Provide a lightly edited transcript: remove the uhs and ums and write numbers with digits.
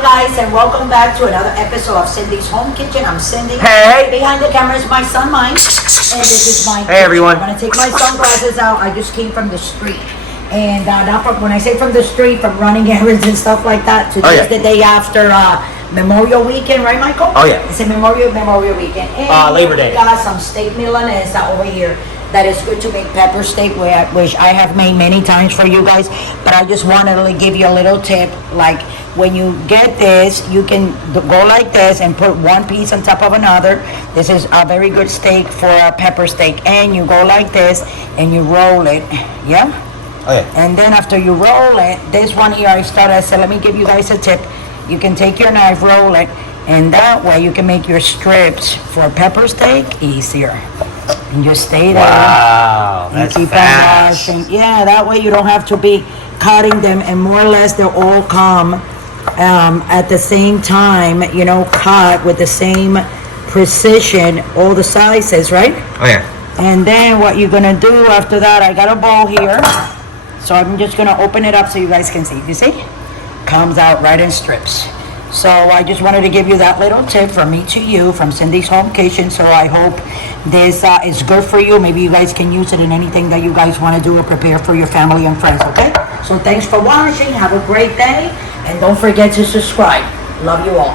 guys, and welcome back to another episode of Cindy's Home Kitchen. I'm Cindy. Hey. Behind the camera is my son Mike, and this is my Hey everyone. I'm gonna take my sunglasses out. I just came from the street, and not from, when I say from the street, from running errands and stuff like that. Today's the day after Memorial Weekend, right, Michael? Oh yeah. It's a Memorial Weekend. And Labor Day. We got some steak milanesa over here. That is good to make pepper steak, which I have made many times for you guys. But I just wanted to give you a little tip. Like when you get this, you can go like this and put one piece on top of another. This is a very good steak for a pepper steak. And you go like this and you roll it. Yeah? Oh yeah. And then after you roll it, this one here I said, let me give you guys a tip. You can take your knife, roll it, and that way you can make your strips for pepper steak easier. And just stay there. Wow, that's keep fast. on washing. Yeah, that way you don't have to be cutting them, and more or less they'll all come at the same time, you know, cut with the same precision, all the sizes, right? Oh yeah. And then what you're gonna do after that, I got a bowl here, so I'm just gonna open it up so you guys can see. You see? Comes out right in strips. So I just wanted to give you that little tip from me to you, from Cindy's Home Kitchen. So I hope this is good for you. Maybe you guys can use it in anything that you guys want to do or prepare for your family and friends, okay? So thanks for watching. Have a great day. And don't forget to subscribe. Love you all.